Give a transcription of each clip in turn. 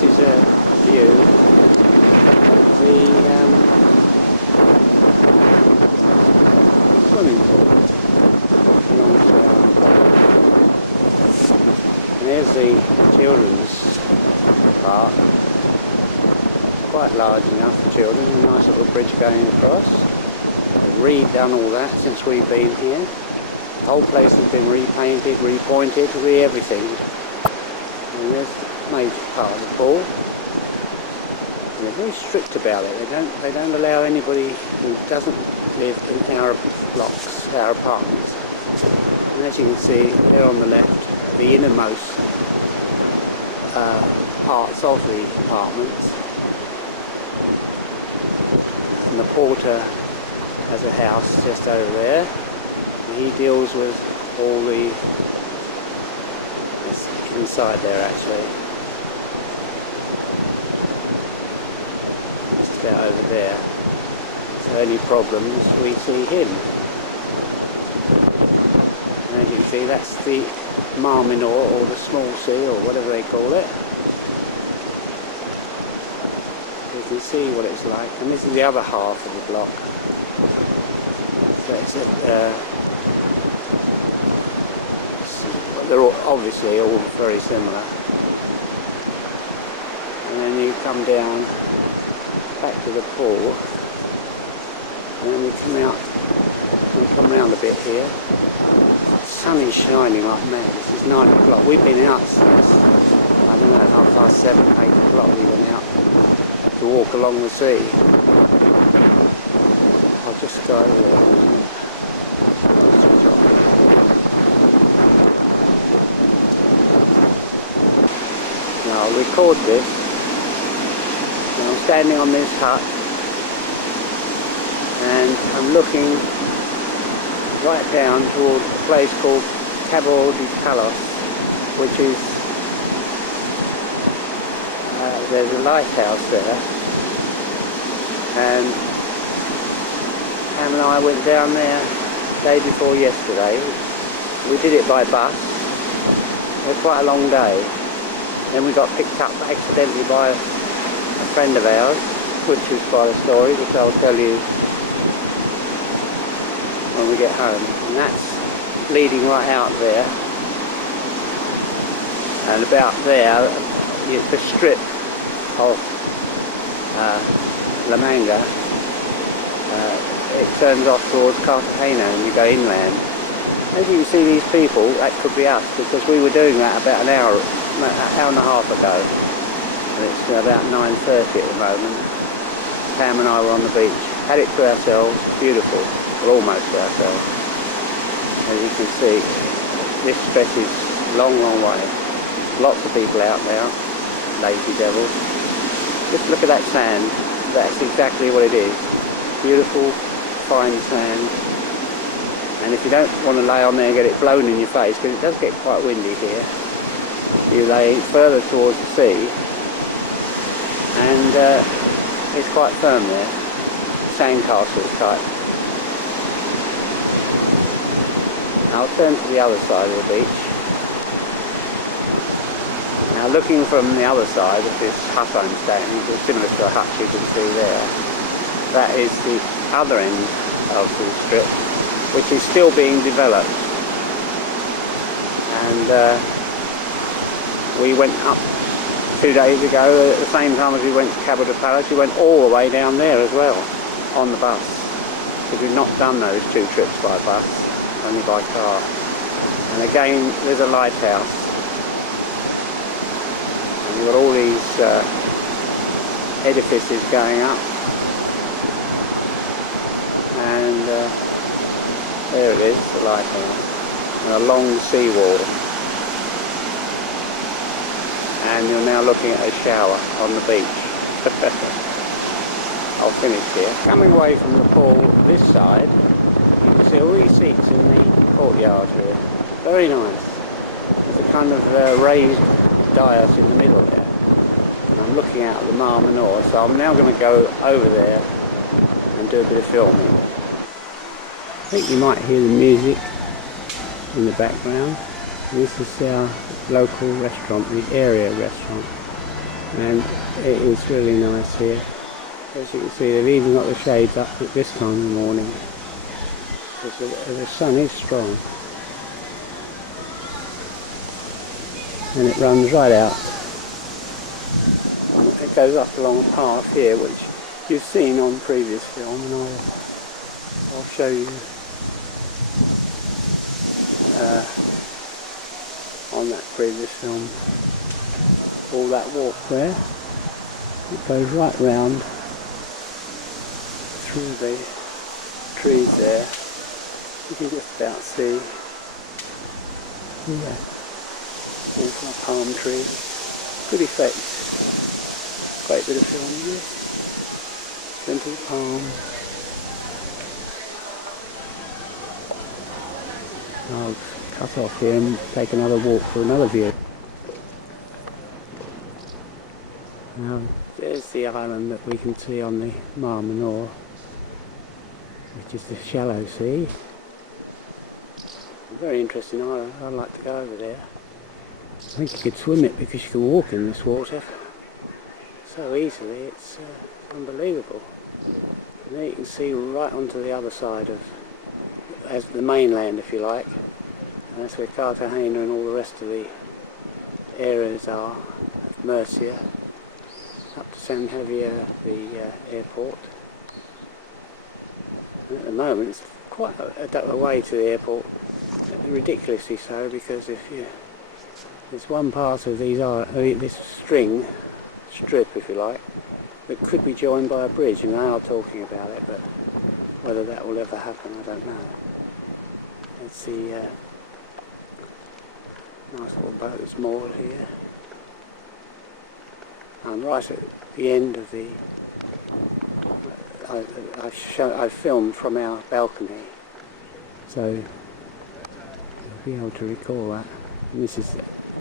this is a view of the swimming pool belongs to our block. And there's the children's park, quite large enough for children, a nice little bridge going across. They've redone all that since we've been here. The whole place has been repainted, repointed, everything. And there's the major part of the pool. And they're very strict about it. They don't allow anybody who doesn't live in our blocks, our apartments. And as you can see, there on the left, the innermost parts of the apartments. And the porter has a house just over there. And he deals with all the inside there actually. Just about over there. So any problems, we see him. And as you can see, that's the Mar Menor, or the small sea, or whatever they call it. You can see what it's like, and this is the other half of the block. So they're all, obviously all very similar. And then you come down back to the pool, and then we come round a bit here. The sun is shining like mad. This is 9 o'clock. We've been out since, I don't know, 7:30, 8 o'clock we went out to walk along the sea. I'll just go over there in a minute. Now I'll record this. Now I'm standing on this hut and I'm looking right down towards a place called Cabo de Palos, which is there's a lighthouse there, and Pam and I went down there the day before yesterday. We did it by bus. It was quite a long day. Then we got picked up accidentally by a friend of ours, which is quite a story, which I'll tell you when we get home. And that's leading right out there. And about there, the strip of La Manga, it turns off towards Cartagena and you go inland. As you can see, these people, that could be us, because we were doing that about an hour and a half ago. And it's about 9:30 at the moment. Pam and I were on the beach. Had it to ourselves, beautiful, well, almost to ourselves. As you can see, this stretches a long, long way. Lots of people out now, lazy devils. Just look at that sand. That's exactly what it is. Beautiful, fine sand. And if you don't want to lay on there and get it blown in your face, because it does get quite windy here, you lay further towards the sea, and it's quite firm there, sandcastle type. I'll turn to the other side of the beach. Now looking from the other side of this hut I'm standing, which is similar to a hut you can see there, that is the other end of the strip, which is still being developed. And we went up 2 days ago at the same time as we went to Cabo de Palos. We went all the way down there as well on the bus, because we've not done those 2 trips by bus, only by car. And again, there's a lighthouse. And you've got all these edifices going up, and there it is, the lighthouse, and a long seawall. And you're now looking at a shower on the beach. I'll finish here. Coming away from the pool this side, you can see all these seats in the courtyard here. Very nice. There's a kind of raised dais in the middle there. And I'm looking out at the Mar Menor, so I'm now going to go over there and do a bit of filming. I think you might hear the music in the background. This is our local restaurant, the area restaurant. and it is really nice here. As you can see, they've even got the shades up at this time of the morning because the sun is strong, and it runs right out. And it goes up along a path here which you've seen on previous film, and I'll show you on that previous film. All that walk there, it goes right round through the trees there. You can just about see all from a palm tree. Good effect. Great bit of filming this. Plenty of palms. I'll cut off here and take another walk for another view. Now there's the island that we can see on the Mar Menor, which is the shallow sea. Very interesting island. I'd like to go over there. I think you could swim it because you can walk in this water so easily. It's unbelievable. And there you can see right onto the other side of as the mainland, if you like, and that's where Cartagena and all the rest of the areas are, Murcia, up to San Javier, the airport. And at the moment it's quite a way to the airport, ridiculously so, because there's one part of this strip, if you like, that could be joined by a bridge, and they are talking about it, but whether that will ever happen, I don't know. Let's see, nice little boat that's moored here. I'm right at the end of the, I filmed from our balcony, so you'll be able to recall that. And this is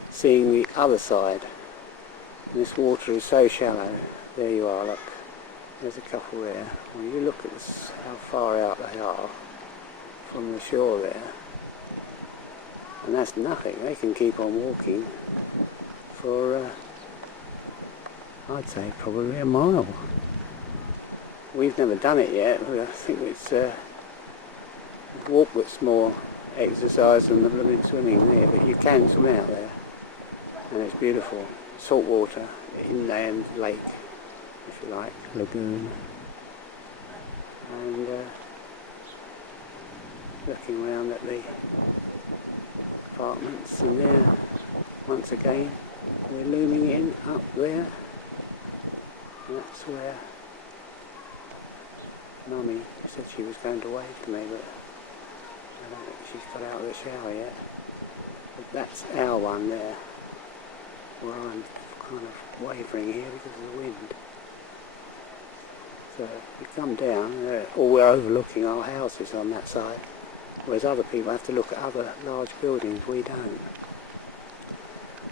seeing the other side. And this water is so shallow. There you are, look. There's a couple there. When you look at this, how far out they are from the shore there. And that's nothing. They can keep on walking for, I'd say, probably a mile. We've never done it yet. I think it's walk that's more exercise than the blooming swimming there, but you can swim out there. And it's beautiful. Salt water, inland lake, if you like, lagoon. And looking around at the apartments, and there, once again, we're looming in up there. And that's where Mummy said she was going to wave to me, but I don't think she's got out of the shower yet. But that's our one there, where I'm kind of wavering here because of the wind. So if you come down, or we're overlooking our houses on that side, whereas other people have to look at other large buildings, we don't.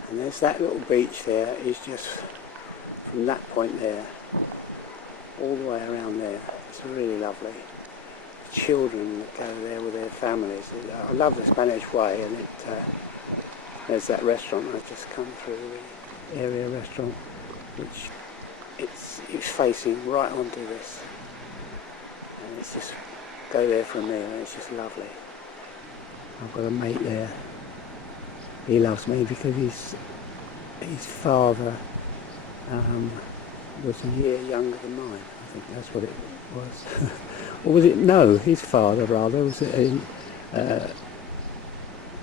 And there's that little beach there, is just from that point there, all the way around there. It's really lovely. Children that go there with their families. I love the Spanish Way, and there's that restaurant I've just come through, the area restaurant, which it's facing right onto this, and it's just go there for a meal, and it's just lovely. I've got a mate there. He loves me because his father was a year younger than mine. I think that's what it was. Or was it? No, his father rather was either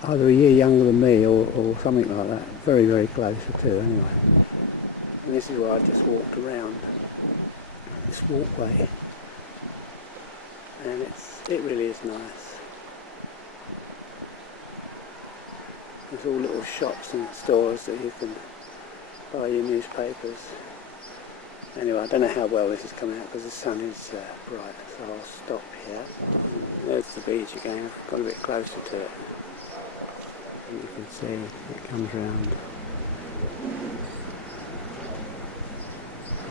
a year younger than me or something like that. Very, very close, the two anyway. And this is where I just walked around this walkway, and it really is nice. There's all little shops and stores that you can buy your newspapers. Anyway, I don't know how well this is coming out because the sun is bright, so I'll stop here. And there's the beach again. I've got a bit closer to it. And you can see it comes round.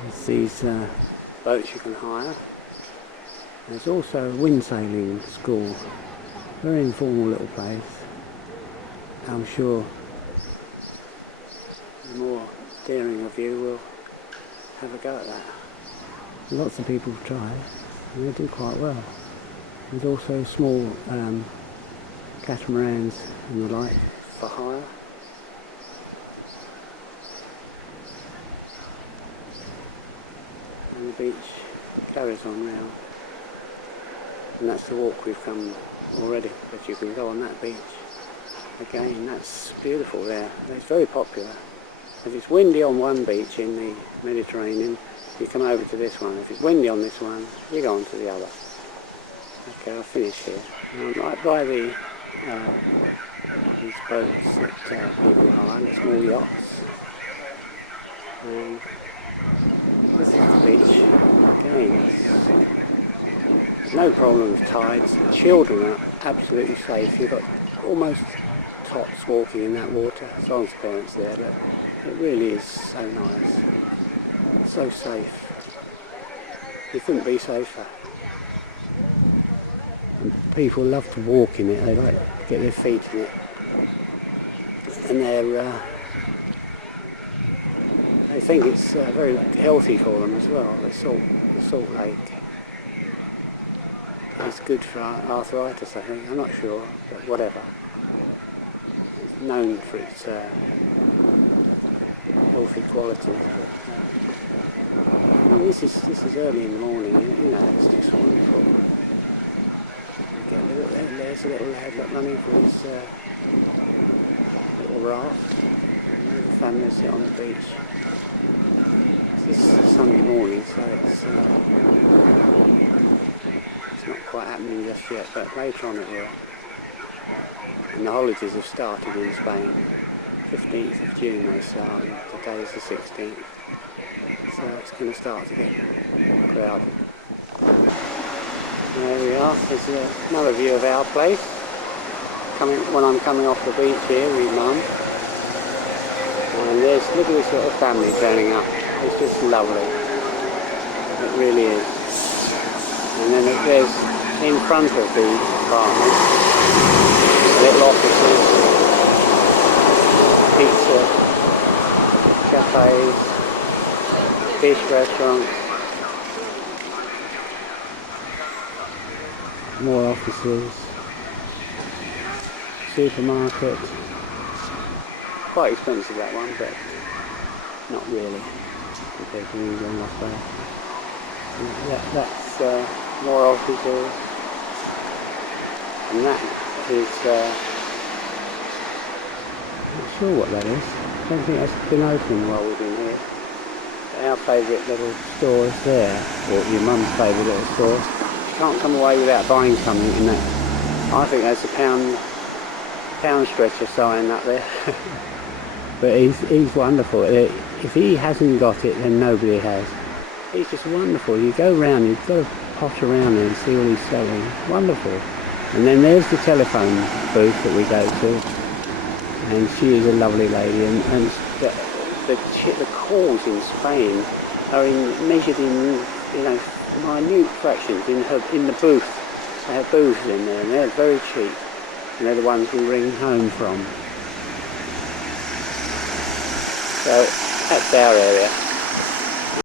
There's these boats you can hire. There's also a wind sailing school. Very informal little place. I'm sure the more steering of you will have a go at that. Lots of people try, and they do quite well. There's also small catamarans and the like for hire. And the beach carries on round. And that's the walk we've come already, but you can go on that beach. Again, that's beautiful there. It's very popular. If it's windy on one beach in the Mediterranean, you come over to this one. If it's windy on this one, you go on to the other. Okay, I'll finish here. I'm right by these boats that people hire, the small yachts. And this is the beach. Again, there's no problem with tides. The children are absolutely safe. You've got almost tots walking in that water, as long as parents there, but it really is so nice. So safe. You couldn't be safer. And people love to walk in it. They like to get their feet in it. And they think it's very healthy for them as well. The salt lake is good for arthritis, I think. I'm not sure, but whatever. It's known for its healthy qualities. But, I mean, this is early in the morning. You know, it's just wonderful. There's a little lad running for his little raft. And there's a family sit on the beach. This is a Sunday morning, so it's not quite happening just yet, but later on it will. And the holidays have started in Spain. 15th of June they start, and today's the 16th. So it's going to start to get crowded. There we are, there's another view of our place. When I'm coming off the beach here with Mum. And look at this little family turning up. It's just lovely. It really is. And then there's in front of the apartment, little offices, pizza, cafes, fish restaurants, more offices, supermarket. Quite expensive that one, but not really compared to England, I suppose. That's more offices, and that is I'm not sure what that is. I don't think that's been open while we've been here. Our favourite little store is there, or your mum's favourite little store. You can't come away without buying something in that. I think that's a pound stretcher sign up there. But he's wonderful. If he hasn't got it, then nobody has. He's just wonderful. You go round, you've got to posh around there and see what he's selling. Wonderful. And then there's the telephone booth that we go to. And she is a lovely lady. And the calls in Spain are measured in, minute fractions in the booth. They have booths in there, and they're very cheap. And they're the ones we ring home from. So that's our area.